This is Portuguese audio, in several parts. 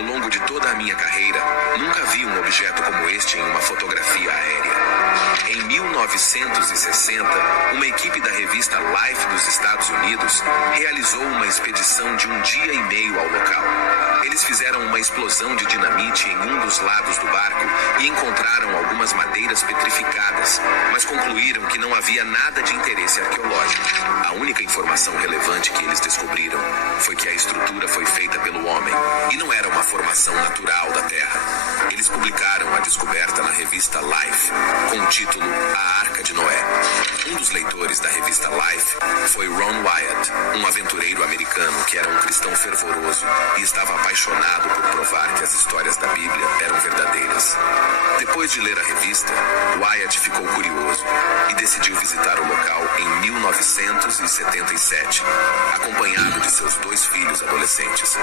Ao longo de toda a minha carreira, nunca vi um objeto como este em uma fotografia aérea. Em 1960, uma equipe da revista Life dos Estados Unidos realizou uma expedição de 1 dia e meio ao local. Eles fizeram uma explosão de dinamite em um dos lados do barco e encontraram algumas madeiras petrificadas, mas concluíram que não havia nada de interesse arqueológico. A única informação relevante que eles descobriram foi que a estrutura foi feita pelo homem e não era uma formação natural da Terra. Eles publicaram a descoberta na revista Life, com o título A Arca de Noé. Um dos leitores da revista Life foi Ron Wyatt, um aventureiro americano que era um cristão fervoroso e estava apaixonado por provar que as histórias da Bíblia eram verdadeiras. Depois de ler a revista, Wyatt ficou curioso e decidiu visitar o local em 1977, acompanhado de seus 2 filhos adolescentes.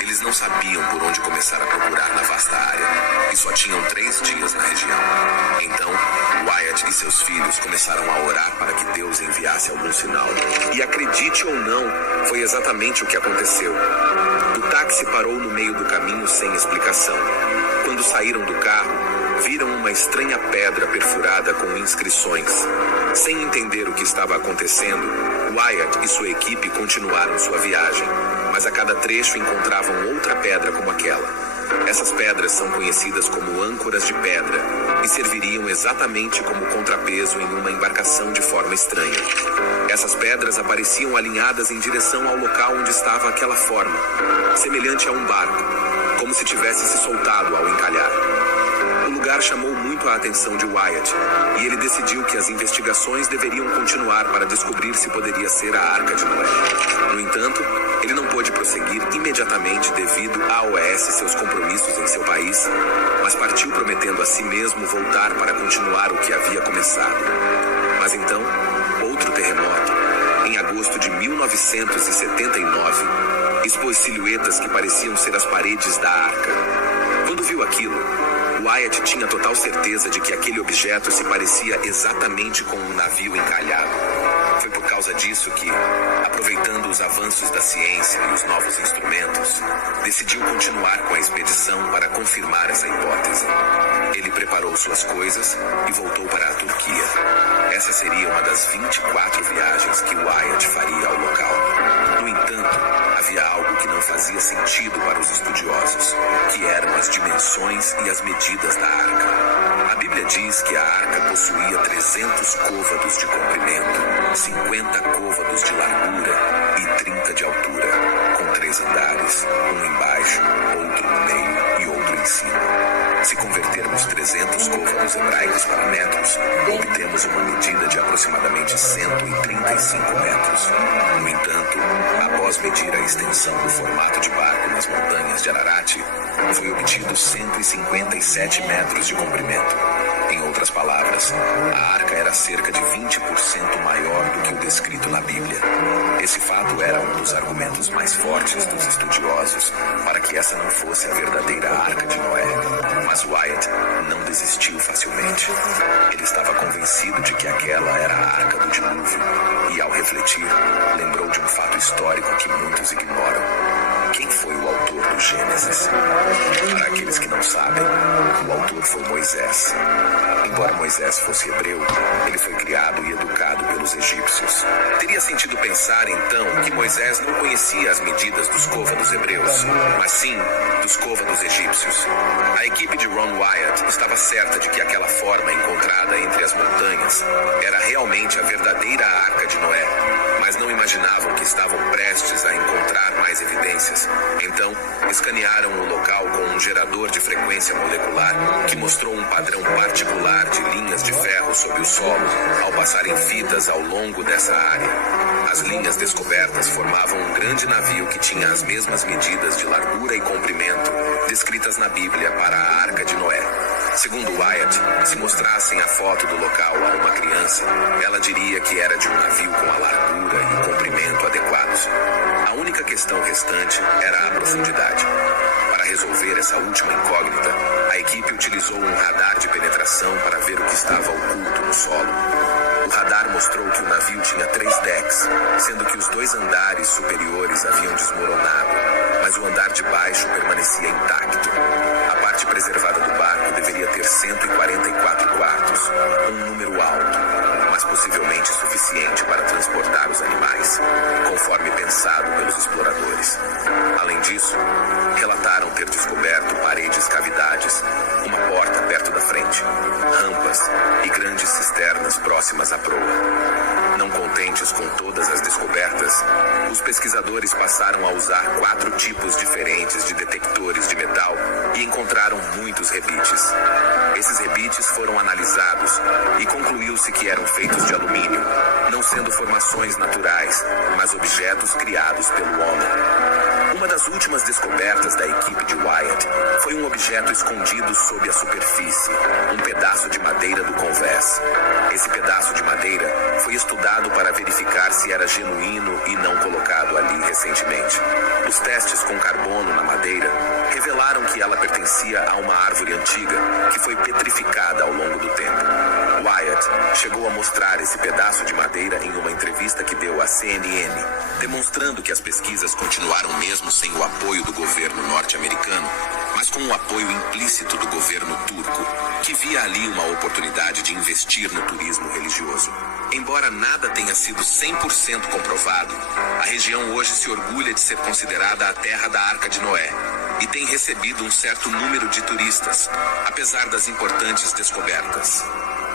Eles não sabiam por onde começar a procurar na vasta área e só tinham 3 dias na região. Então, Wyatt e seus filhos começaram a orar para que Deus enviasse algum sinal. E acredite ou não, foi exatamente o que aconteceu. O táxi parou no meio do caminho sem explicação. Quando saíram do carro, viram uma estranha pedra perfurada com inscrições. Sem entender o que estava acontecendo, Wyatt e sua equipe continuaram sua viagem, mas a cada trecho encontravam outra pedra como aquela. Essas pedras são conhecidas como âncoras de pedra e serviriam exatamente como contrapeso em uma embarcação de forma estranha. Essas pedras apareciam alinhadas em direção ao local onde estava aquela forma, semelhante a um barco, como se tivesse se soltado ao encalhar. O lugar chamou muito a atenção de Wyatt e ele decidiu que as investigações deveriam continuar para descobrir se poderia ser a Arca de Noé. No entanto, ele não pôde prosseguir imediatamente devido a OS seus compromissos em seu país, mas partiu prometendo a si mesmo voltar para continuar o que havia começado. Mas então, outro terremoto, em agosto de 1979, expôs silhuetas que pareciam ser as paredes da arca. Quando viu aquilo, Wyatt tinha total certeza de que aquele objeto se parecia exatamente com um navio encalhado. Foi por causa disso que, aproveitando os avanços da ciência e os novos instrumentos, decidiu continuar com a expedição para confirmar essa hipótese. Ele preparou suas coisas e voltou para a Turquia. Essa seria uma das 24 viagens que Wyatt faria ao local. No entanto, havia algo que não fazia sentido para os estudiosos, que eram as dimensões e as medidas da arca. A Bíblia diz que a arca possuía 300 côvados de comprimento, 50 côvados de largura e 30 de altura, com 3 andares, um embaixo, outro no meio e outro em cima. Se convertermos 300 côvados hebraicos para metros, obtemos uma medida de aproximadamente 135 metros. No entanto, após medir a extensão do formato de barco nas montanhas de Ararat, foi obtido 157 metros de comprimento. Em outras palavras, a arca era cerca de 20% maior do que o descrito na Bíblia. Esse fato era um dos argumentos mais fortes dos estudiosos para que essa não fosse a verdadeira Arca de Noé. Mas Wyatt não desistiu facilmente. Ele estava convencido de que aquela era a Arca do Dilúvio e, ao refletir, lembrou de um fato histórico que muitos ignoram. Quem foi o autor do Gênesis? Para aqueles que não sabem, o autor foi Moisés. Embora Moisés fosse hebreu, ele foi criado e educado pelos egípcios. Teria sentido pensar, então, que Moisés não conhecia as medidas dos côvados hebreus, mas sim dos côvados egípcios. A equipe de Ron Wyatt estava certa de que aquela forma encontrada entre as montanhas era realmente a verdadeira Arca de Noé, mas não imaginavam que estavam prestes a encontrar mais evidências. Então, escanearam o local com um gerador de frequência molecular que mostrou um padrão particular de linhas de ferro sob o solo ao passarem fitas ao longo dessa área. As linhas descobertas formavam um grande navio que tinha as mesmas medidas de largura e comprimento descritas na Bíblia para a Arca de Noé. Segundo Wyatt, se mostrassem a foto do local a uma criança, ela diria que era de um navio com a largura e o comprimento adequados. A única questão restante era a profundidade. Para resolver essa última incógnita, a equipe utilizou um radar de penetração para ver o que estava oculto no solo. O radar mostrou que o navio tinha 3 decks, sendo que os 2 andares superiores haviam desmoronado. mas o andar de baixo permanecia intacto. A parte preservada do barco deveria ter 144 quartos, um número alto, mas possivelmente suficiente para transportar os animais, conforme pensado pelos exploradores. Além disso, relataram ter descoberto paredes cavidades, uma porta perto da frente, rampas e grandes cisternas próximas à proa. Não contentes com todas as descobertas, os pesquisadores passaram a usar 4 tipos diferentes de detectores de metal e encontraram muitos rebites. Esses rebites foram analisados e concluiu-se que eram feitos de alumínio, não sendo formações naturais, mas objetos criados pelo homem. Uma das últimas descobertas da equipe de Wyatt foi um objeto escondido sob a superfície, um pedaço de madeira do convés. Esse pedaço de madeira foi estudado para verificar se era genuíno e não colocado ali recentemente. Os testes com carbono na madeira revelaram que ela pertencia a uma árvore antiga que foi petrificada ao longo do tempo. Wyatt chegou a mostrar esse pedaço de madeira em uma entrevista que deu à CNN, demonstrando que as pesquisas continuaram mesmo sem o apoio do governo norte-americano, mas com o apoio implícito do governo turco, que via ali uma oportunidade de investir no turismo religioso. Embora nada tenha sido 100% comprovado, a região hoje se orgulha de ser considerada a terra da Arca de Noé e tem recebido um certo número de turistas, apesar das importantes descobertas.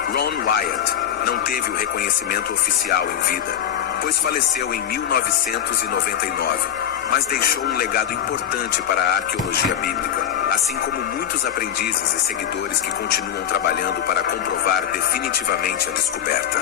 Ron Wyatt não teve o reconhecimento oficial em vida, pois faleceu em 1999, mas deixou um legado importante para a arqueologia bíblica, assim como muitos aprendizes e seguidores que continuam trabalhando para comprovar definitivamente a descoberta.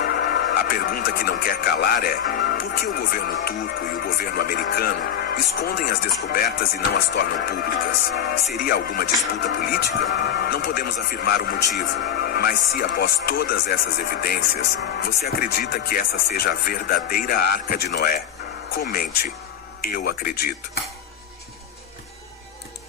A pergunta que não quer calar é: por que o governo turco e o governo americano escondem as descobertas e não as tornam públicas? Seria alguma disputa política? Não podemos afirmar o motivo, mas se após todas essas evidências, você acredita que essa seja a verdadeira Arca de Noé, comente: eu acredito.